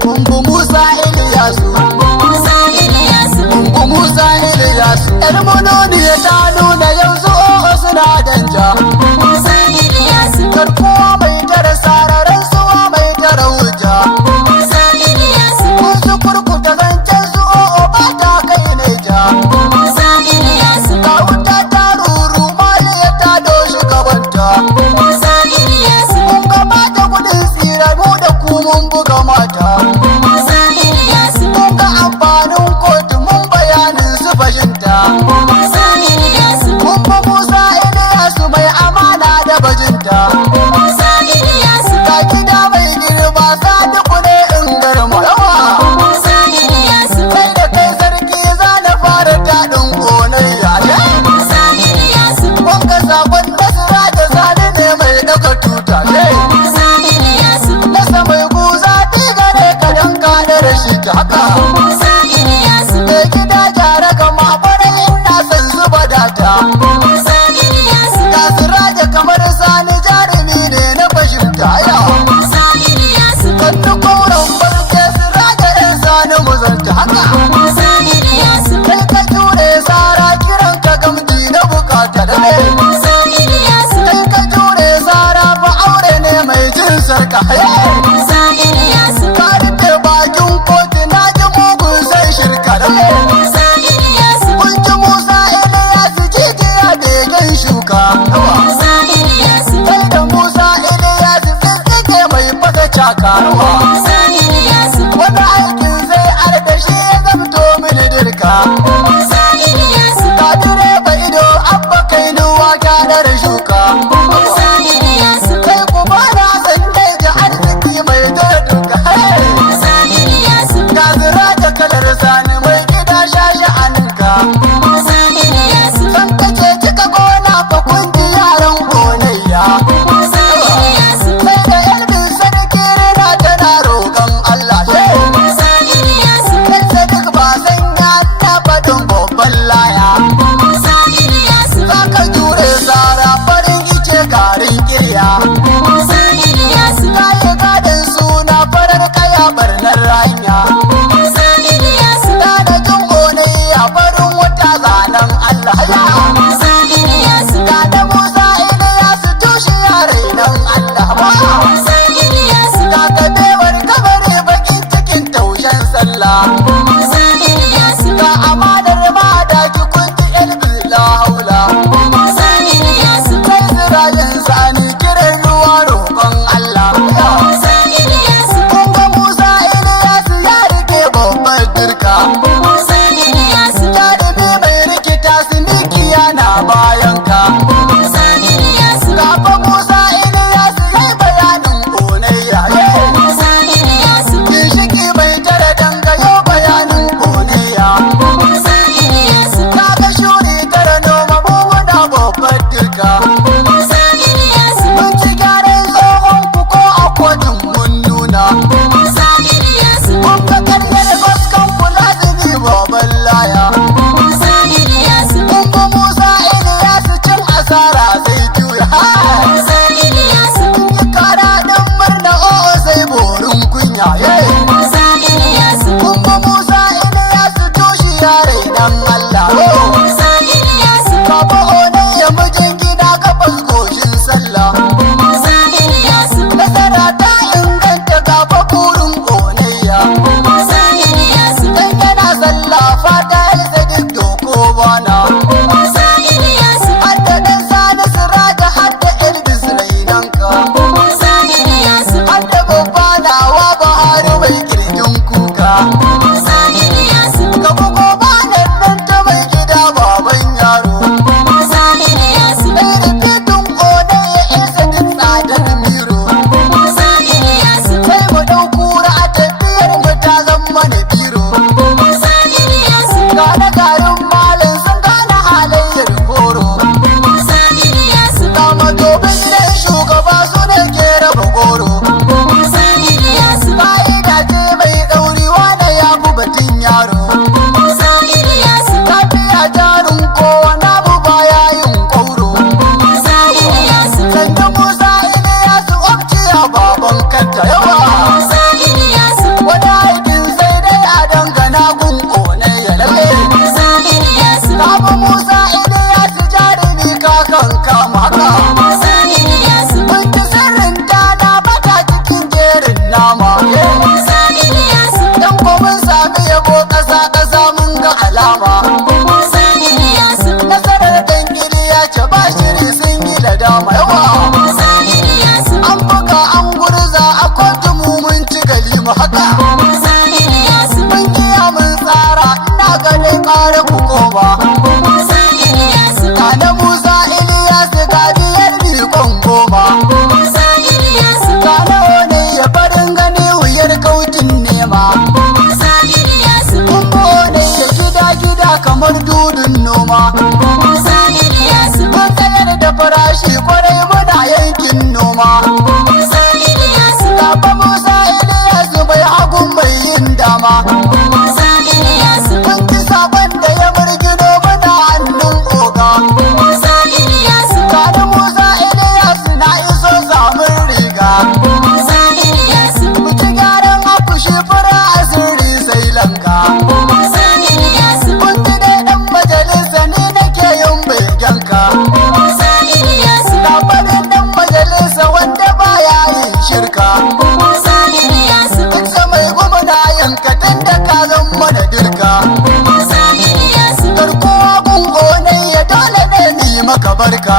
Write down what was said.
Kumbu Musa Iliyasu, Kumbu Musa Iliyasu. Yar Munoniya ta nuna yanzu o'o suna danja. Garkuwa mai tara sararin suwa mai tara hujja. Kun su kurkuta zancen su o'o ba ta kai ne ja. Ga wuta ta ruru maliya ta doshi gabanta. Mun gaba da gudun tsira mu da ku mun buga mata. Mun ga amfanin kotu mun bayanin su fashinta. Kumbu Musa Iliyasu mai farashi kwarai muna yankin noma. Gaba Musa Iliyasu mai hagun mai yin dama. Kun ji sabon da ya murgino muna hannun oga. Gani Musa Iliyasu na iso samun riga. Muci gyaran akushi fura asiri sai lanka. Kun ji dai ɗan majalisa ni nake yin begenka. Gabanin ɗan majalisa wanda baya yin shirka. Duk mai gwamna yanka tun da ka zan mana dirka. Garkuwa gungo ne ya dole ne ni maka barka.